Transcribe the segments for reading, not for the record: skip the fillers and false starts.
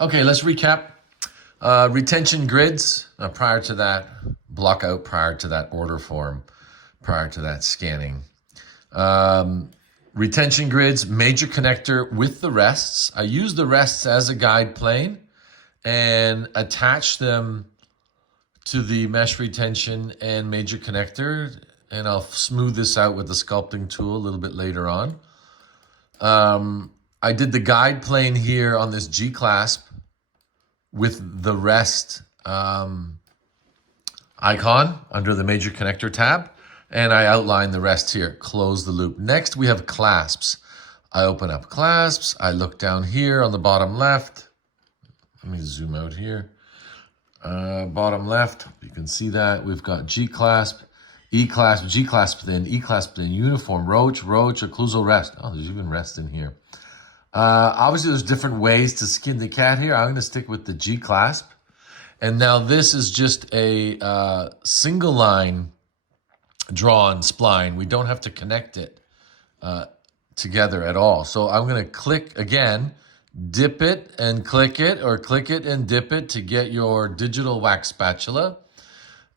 Okay, let's recap. Retention grids, prior to that, block out prior to that order form, prior to that scanning. Retention grids, major connector with the rests. I use the rests as a guide plane and attach them to the mesh retention and major connector. And I'll smooth this out with the sculpting tool a little bit later on. I did the guide plane here on this G-clasp with the rest icon under the major connector tab. And I outline the rest here, close the loop. Next, we have clasps. I open up clasps. I look down here on the bottom left. Let me zoom out here. Bottom left, you can see that. We've got G-clasp, E-clasp, G-clasp thin, E-clasp thin, uniform, roach, occlusal rest. Oh, there's even rest in here. Obviously, there's different ways to skin the cat here. I'm going to stick with the G-clasp. And now this is just a single line drawn spline. We don't have to connect it together at all. So I'm going to click again, dip it and click it, or click it and dip it to get your digital wax spatula.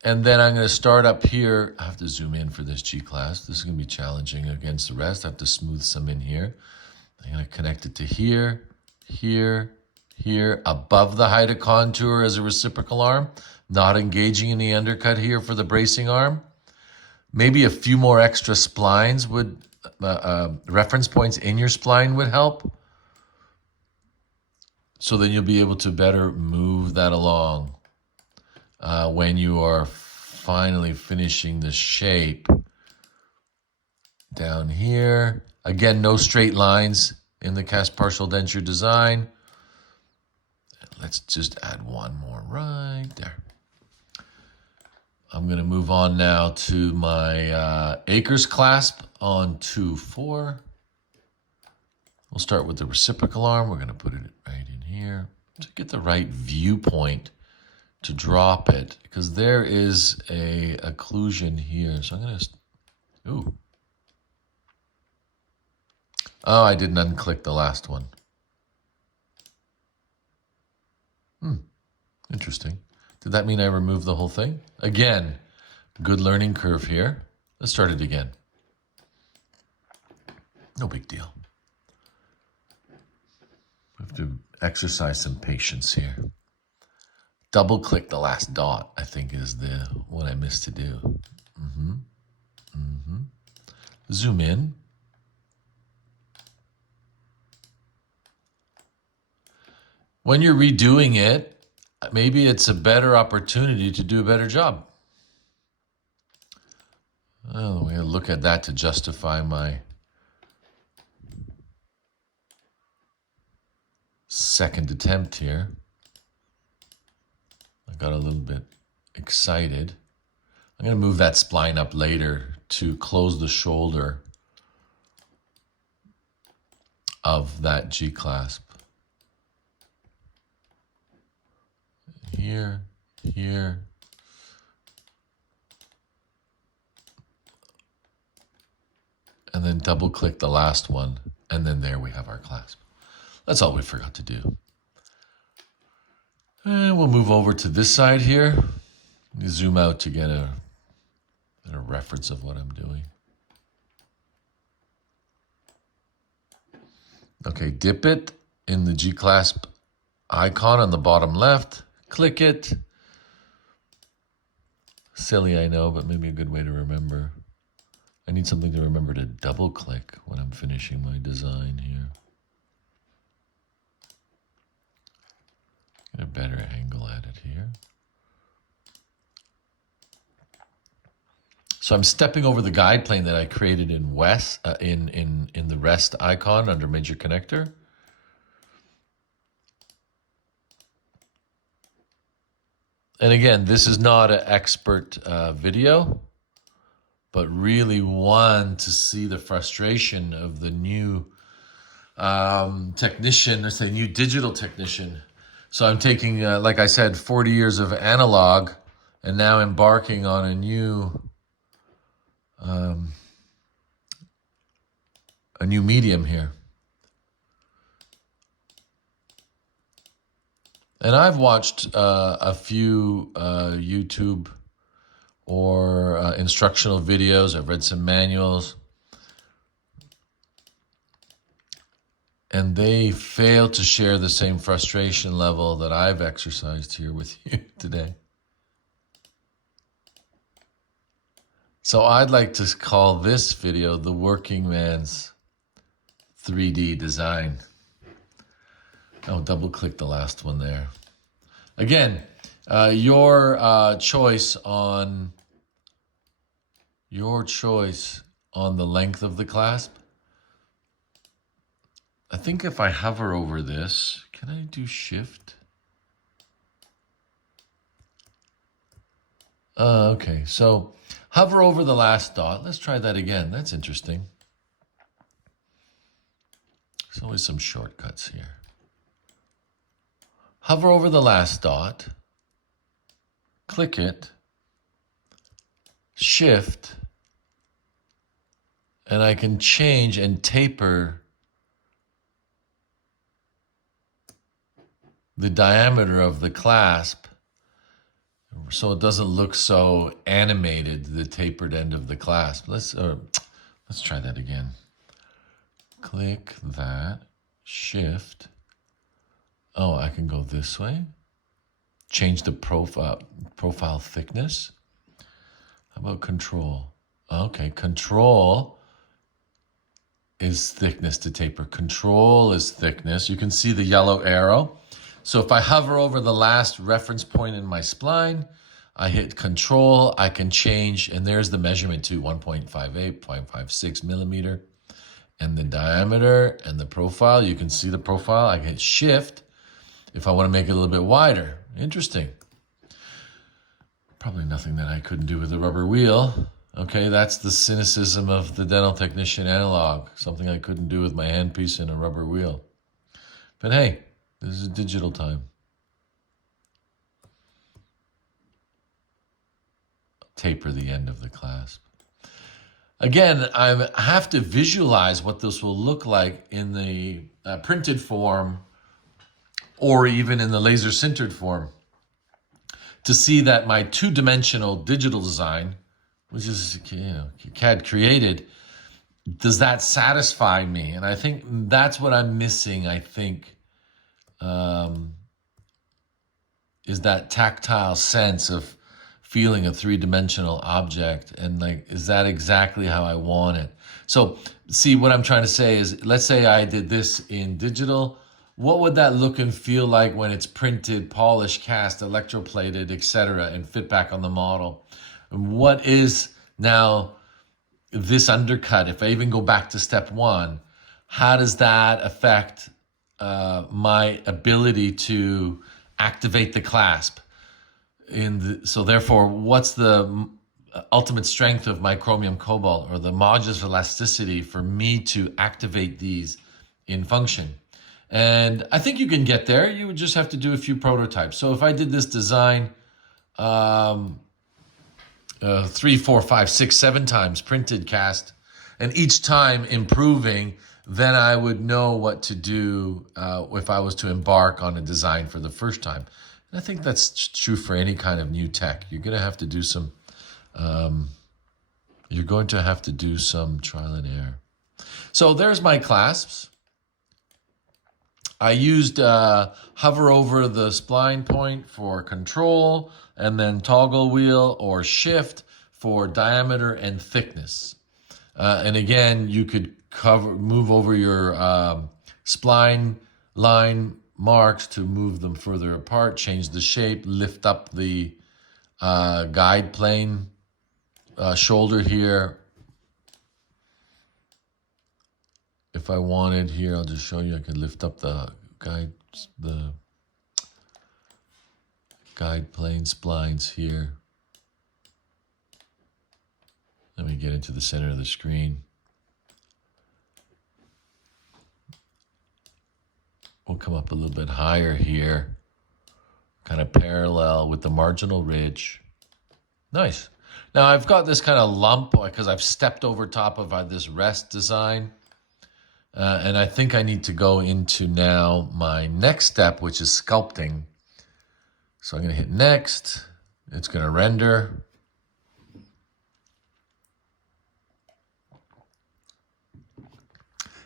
And then I'm going to start up here. I have to zoom in for this G-clasp. This is going to be challenging against the rest. I have to smooth some in here. I'm going to connect it to here, here, here, above the height of contour as a reciprocal arm, not engaging in the undercut here for the bracing arm. Maybe a few more extra splines would, reference points in your spline would help. So then you'll be able to better move that along when you are finally finishing the shape. Down here. Again, no straight lines in the cast partial denture design. Let's just add one more right there. I'm going to move on now to my Acres clasp on 2-4. We'll start with the reciprocal arm. We're going to put it right in here to get the right viewpoint to drop it, because there is a occlusion here. So I'm going to, ooh. Oh, I didn't unclick the last one. Interesting. Did that mean I removed the whole thing? Again, good learning curve here. Let's start it again. No big deal. We have to exercise some patience here. Double click the last dot, I think, is the what I missed to do. Zoom in. When you're redoing it, maybe it's a better opportunity to do a better job. Oh, we're going to look at that to justify my second attempt here. I got a little bit excited. I'm going to move that spline up later to close the shoulder of that G-clasp. Here, here. And then double click the last one. And then there we have our clasp. That's all we forgot to do. And we'll move over to this side here. Zoom out to get a reference of what I'm doing. Okay, dip it in the G-clasp icon on the bottom left. Click it. Silly, I know, but maybe a good way to remember. I need something to remember to double click when I'm finishing my design here. Get a better angle at it here. So I'm stepping over the guide plane that I created in in the rest icon under major connector. And again, this is not an expert video, but really one to see the frustration of the new technician, let's say new digital technician. So I'm taking, like I said, 40 years of analog and now embarking on a new medium here. And I've watched a few YouTube or instructional videos. I've read some manuals. And they fail to share the same frustration level that I've exercised here with you today. So I'd like to call this video the working man's 3D design. I'll double click the last one there. Again, your choice on the length of the clasp. I think if I hover over this, can I do shift? Okay, so hover over the last dot. Let's try that again. That's interesting. There's always some shortcuts here. Hover over the last dot, click it, shift, and I can change and taper the diameter of the clasp so it doesn't look so animated, the tapered end of the clasp. Let's try that again. Click that, shift. Oh, I can go this way. Change the profile thickness. How about control? Okay, control is thickness to taper. Control is thickness. You can see the yellow arrow. So if I hover over the last reference point in my spline, I hit control, I can change, and there's the measurement to 1.58, 0.56 millimeter. And the diameter and the profile, you can see the profile. I can hit shift if I want to make it a little bit wider. Interesting. Probably nothing that I couldn't do with a rubber wheel. Okay, that's the cynicism of the dental technician analog. Something I couldn't do with my handpiece and a rubber wheel. But hey, this is digital time. Taper the end of the clasp. Again, I have to visualize what this will look like in the printed form or even in the laser sintered form to see that my two-dimensional digital design, which is CAD created, does that satisfy me? And I think that's what I'm missing, I think, is that tactile sense of feeling a three-dimensional object, and like, is that exactly how I want it? So see, what I'm trying to say is, let's say I did this in digital. What would that look and feel like when it's printed, polished, cast, electroplated, etc., and fit back on the model? And what is now this undercut? If I even go back to step one, how does that affect my ability to activate the clasp? So therefore, what's the ultimate strength of my chromium cobalt, or the modulus elasticity for me to activate these in function? And I think you can get there. You would just have to do a few prototypes. So if I did this design 3, 4, 5, 6, 7 times, printed, cast, and each time improving, then I would know what to do if I was to embark on a design for the first time. And I think that's true for any kind of new tech. You're going to have to do some trial and error. So there's my clasps. I used hover over the spline point for control, and then toggle wheel or shift for diameter and thickness. And again, you could move over your spline line marks to move them further apart, change the shape, lift up the guide plane shoulder here. If I wanted here, I'll just show you, I could lift up the guide plane splines here. Let me get into the center of the screen. We'll come up a little bit higher here, kind of parallel with the marginal ridge. Nice. Now I've got this kind of lump because I've stepped over top of this rest design. And I think I need to go into now my next step, which is sculpting. So I'm going to hit next. It's going to render.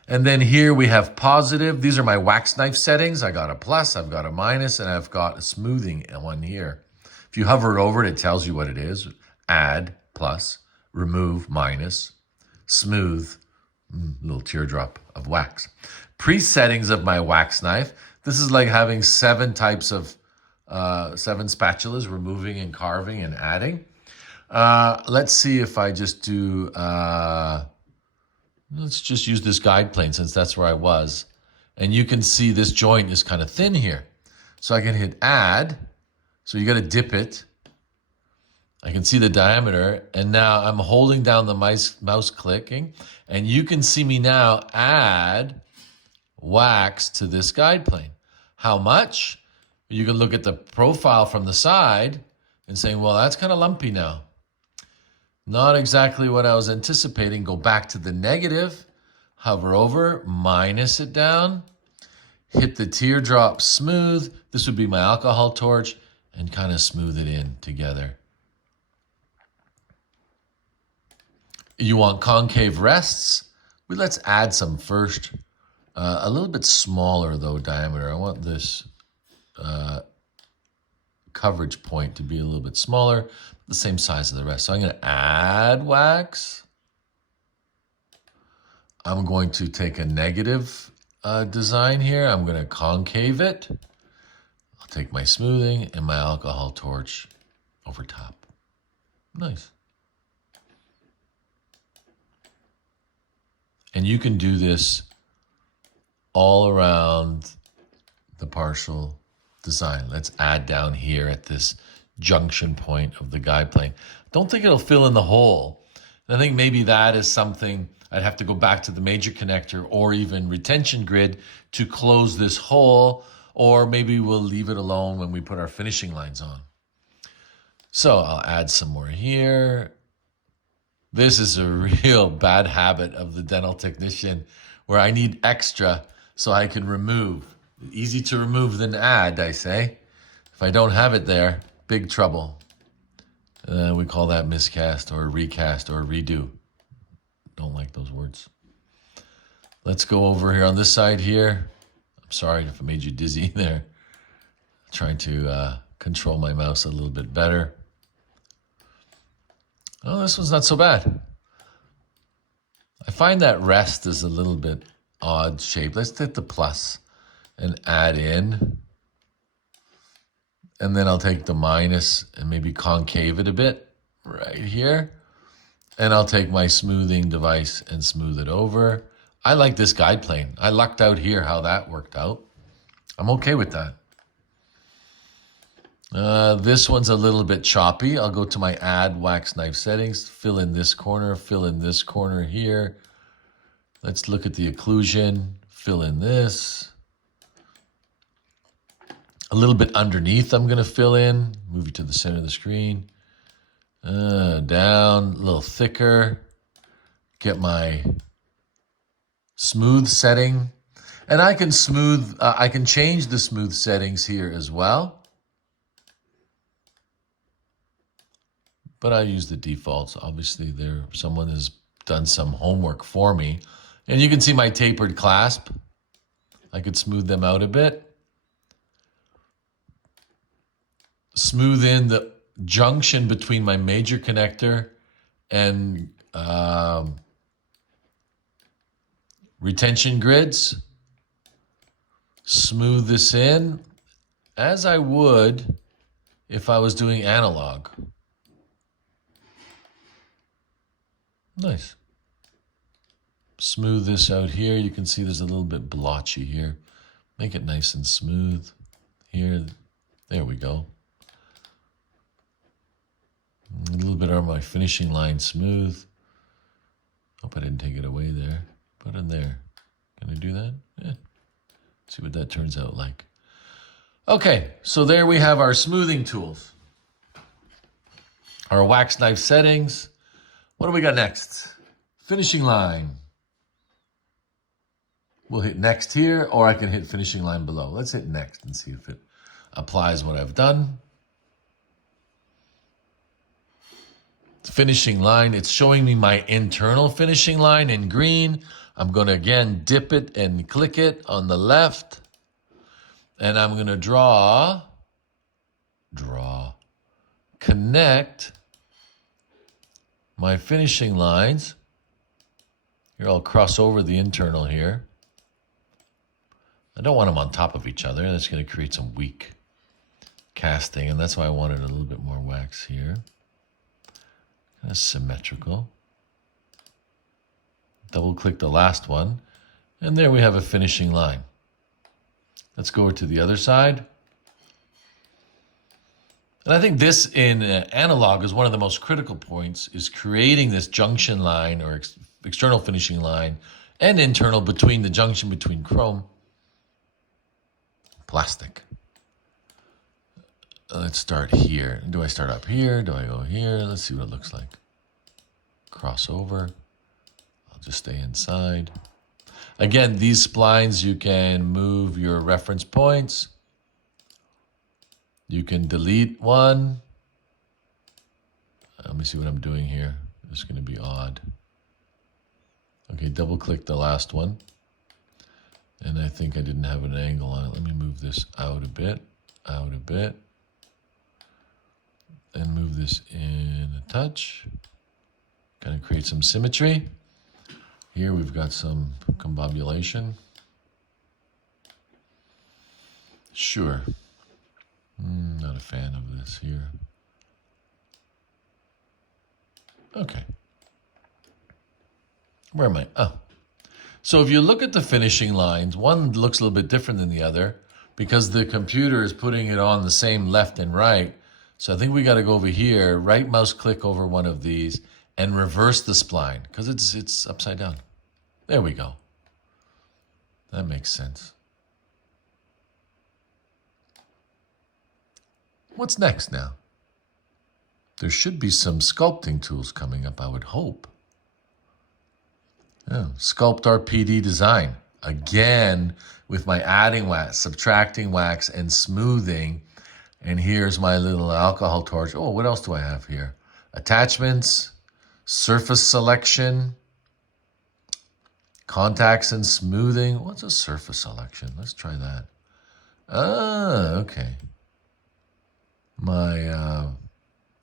And then here we have positive. These are my wax knife settings. I got a plus, I've got a minus, and I've got a smoothing one here. If you hover over it, it tells you what it is. Add, plus, remove, minus, smooth, little teardrop of wax. Pre-settings of my wax knife. This is like having 7 types of, 7 spatulas, removing and carving and adding. Let's see if I just do, let's just use this guide plane since that's where I was. And you can see this joint is kind of thin here. So I can hit add. So you got to dip it. I can see the diameter. And now I'm holding down the mouse clicking. And you can see me now add wax to this guide plane. How much? You can look at the profile from the side and say, well, that's kind of lumpy now. Not exactly what I was anticipating. Go back to the negative, hover over, minus it down, hit the teardrop smooth. This would be my alcohol torch, and kind of smooth it in together. You want concave rests? Well, let's add some first. A little bit smaller though diameter. I want this coverage point to be a little bit smaller, the same size as the rest. So I'm going to add wax. I'm going to take a negative design here. I'm going to concave it. I'll take my smoothing and my alcohol torch over top. Nice. And you can do this all around the partial design. Let's add down here at this junction point of the guide plane. Don't think it'll fill in the hole. And I think maybe that is something I'd have to go back to the major connector or even retention grid to close this hole, or maybe we'll leave it alone when we put our finishing lines on. So I'll add some more here. This is a real bad habit of the dental technician where I need extra so I can remove. Easy to remove than add, I say. If I don't have it there, big trouble. We call that miscast or recast or redo. Don't like those words. Let's go over here on this side here. I'm sorry if I made you dizzy there. Trying to control my mouse a little bit better. Oh, this one's not so bad. I find that rest is a little bit odd shape. Let's hit the plus and add in. And then I'll take the minus and maybe concave it a bit right here. And I'll take my smoothing device and smooth it over. I like this guide plane. I lucked out here how that worked out. I'm okay with that. This one's a little bit choppy. I'll go to my add wax knife settings, fill in this corner here. Let's look at the occlusion, fill in this. A little bit underneath I'm gonna fill in, move it to the center of the screen. Down, a little thicker. Get my smooth setting. And I can smooth, I can change the smooth settings here as well. But I use the defaults. Obviously, someone has done some homework for me. And you can see my tapered clasp. I could smooth them out a bit. Smooth in the junction between my major connector and retention grids. Smooth this in as I would if I was doing analog. Nice. Smooth this out here. You can see there's a little bit blotchy here. Make it nice and smooth here. There we go. A little bit of my finishing line smooth. Hope I didn't take it away there. Put in there. Can I do that? Yeah. See what that turns out like. Okay, so there we have our smoothing tools. Our wax knife settings. What do we got next? Finishing line. We'll hit next here, or I can hit finishing line below. Let's hit next and see if it applies what I've done. finishing line. It's showing me my internal finishing line in green. I'm going to again dip it and click it on the left. And I'm going to draw, connect my finishing lines. Here, I'll cross over the internal here. I don't want them on top of each other. That's going to create some weak casting, and that's why I wanted a little bit more wax here. Kind of symmetrical. Double click the last one, and there we have a finishing line. Let's go to the other side. And I think this in analog is one of the most critical points, is creating this junction line or external finishing line and internal between the junction between chrome, plastic. Let's start here. Do I start up here? Do I go here? Let's see what it looks like. Cross over. I'll just stay inside. Again, these splines, you can move your reference points. You can delete one. Let me see what I'm doing here. It's going to be odd. Okay, double click the last one. And I think I didn't have an angle on it. Let me move this out a bit, and move this in a touch. Kind of create some symmetry. Here we've got some combobulation. Sure. Not a fan of this here. Okay. Where am I? Oh. So if you look at the finishing lines, one looks a little bit different than the other because the computer is putting it on the same left and right. So I think we got to go over here, right mouse click over one of these and reverse the spline because it's upside down. There we go. That makes sense. What's next now? There should be some sculpting tools coming up, I would hope. Yeah, Sculpt RPD design. Again, with my adding wax, subtracting wax, and smoothing. And here's my little alcohol torch. Oh, what else do I have here? Attachments, surface selection, contacts and smoothing. What's a surface selection? Let's try that. Okay.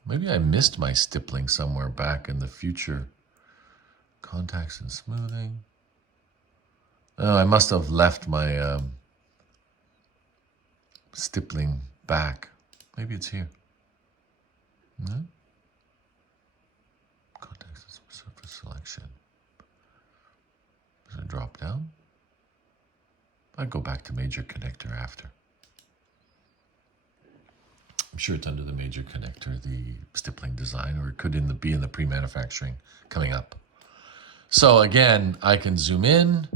Maybe I missed my stippling somewhere back in the future. Contacts and smoothing. Oh, I must have left my stippling back. Maybe it's here. No? Contacts and surface selection. Does it drop down? I'd go back to major connector after. I'm sure it's under the major connector, the stippling design, or it could be in the pre-manufacturing coming up. So again, I can zoom in,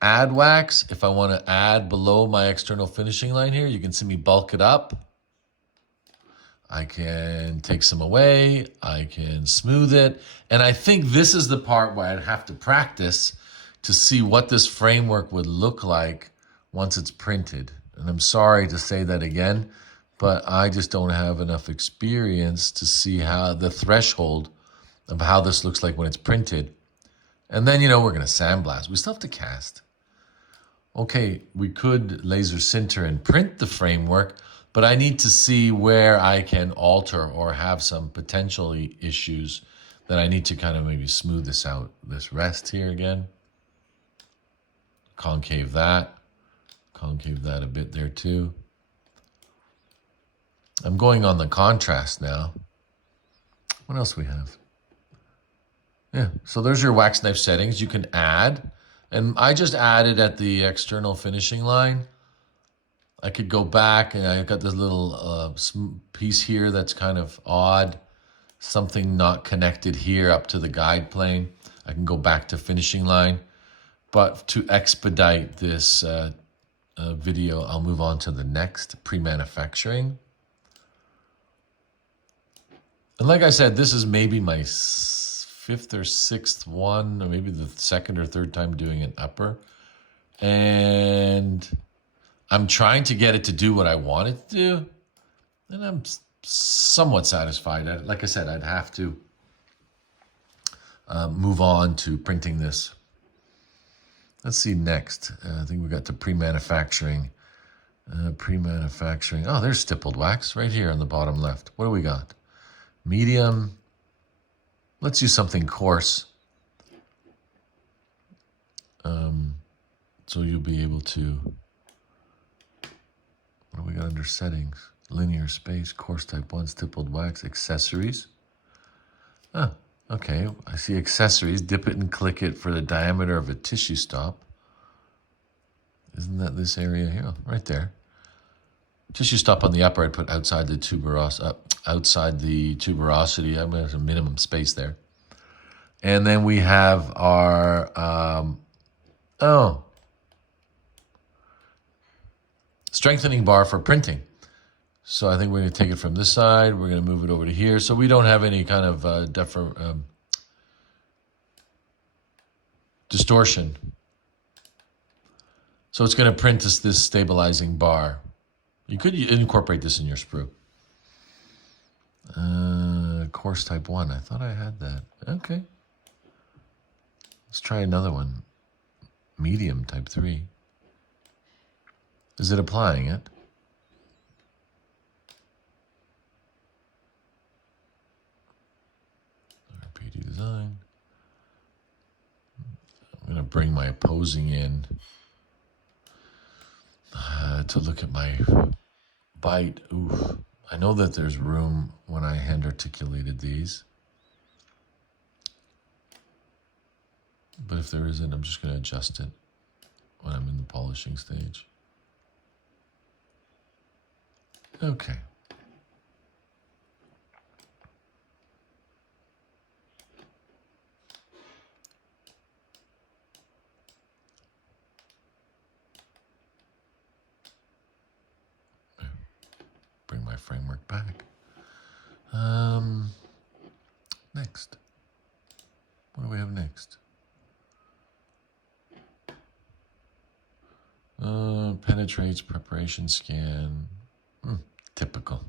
add wax. If I want to add below my external finishing line here, you can see me bulk it up. I can take some away. I can smooth it. And I think this is the part where I'd have to practice to see what this framework would look like once it's printed. And I'm sorry to say that again, but I just don't have enough experience to see how the threshold of how this looks like when it's printed. And then, we're going to sandblast. We still have to cast. Okay, we could laser sinter and print the framework, but I need to see where I can alter or have some potential issues that I need to kind of maybe smooth this out. This rest here again. Concave that a bit there too. I'm going on the contrast now. What else we have? Yeah, so there's your wax knife settings. You can add, and I just added at the external finishing line. I could go back, and I've got this little piece here that's kind of odd. Something not connected here up to the guide plane. I can go back to finishing line. But to expedite this video, I'll move on to the next, pre-manufacturing. And like I said, this is maybe my fifth or sixth one, or maybe the second or third time doing an upper. And I'm trying to get it to do what I want it to do. And I'm somewhat satisfied. Like I said, I'd have to move on to printing this. Let's see next. I think we got to pre-manufacturing. Pre-manufacturing. Oh, there's stippled wax right here on the bottom left. What do we got? Medium. Let's use something coarse. So you'll be able to, what do we got under settings? Linear space, coarse type 1, stippled wax, accessories. Ah, okay, I see accessories. Dip it and click it for the diameter of a tissue stop. Isn't that this area here? Oh, right there. Tissue stop on the upper, I'd put outside the tuberosity. I'm going to have a minimum space there. And then we have our, strengthening bar for printing. So I think we're going to take it from this side. We're going to move it over to here. So we don't have any kind of distortion. So it's going to print us this stabilizing bar. You could incorporate this in your sprue. Coarse type 1. I thought I had that. Okay. Let's try another one. Medium type 3. Is it applying it? RPD design. I'm going to bring my opposing in to look at my bite. Oof. I know that there's room when I hand articulated these. But if there isn't, I'm just going to adjust it when I'm in the polishing stage. Okay. Bring my framework back. Next. What do we have next? Penetrates, preparation, scan. Typical.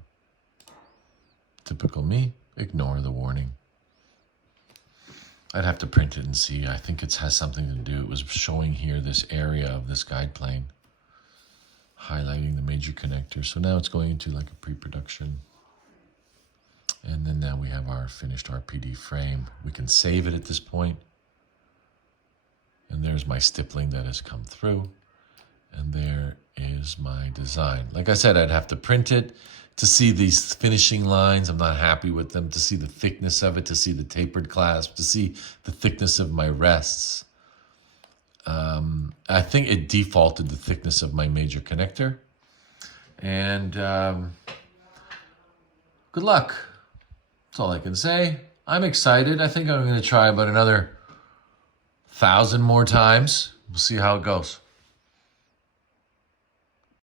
Typical me. Ignore the warning. I'd have to print it and see. I think it has something to do. It was showing here this area of this guide plane, highlighting the major connector. So now it's going into like a pre-production. And then now we have our finished RPD frame. We can save it at this point. And there's my stippling that has come through. And there is my design. Like I said, I'd have to print it to see these finishing lines. I'm not happy with them. To see the thickness of it, to see the tapered clasp, to see the thickness of my rests. I think it defaulted the thickness of my major connector. And good luck. That's all I can say. I'm excited. I think I'm going to try about another 1,000 more times. We'll see how it goes.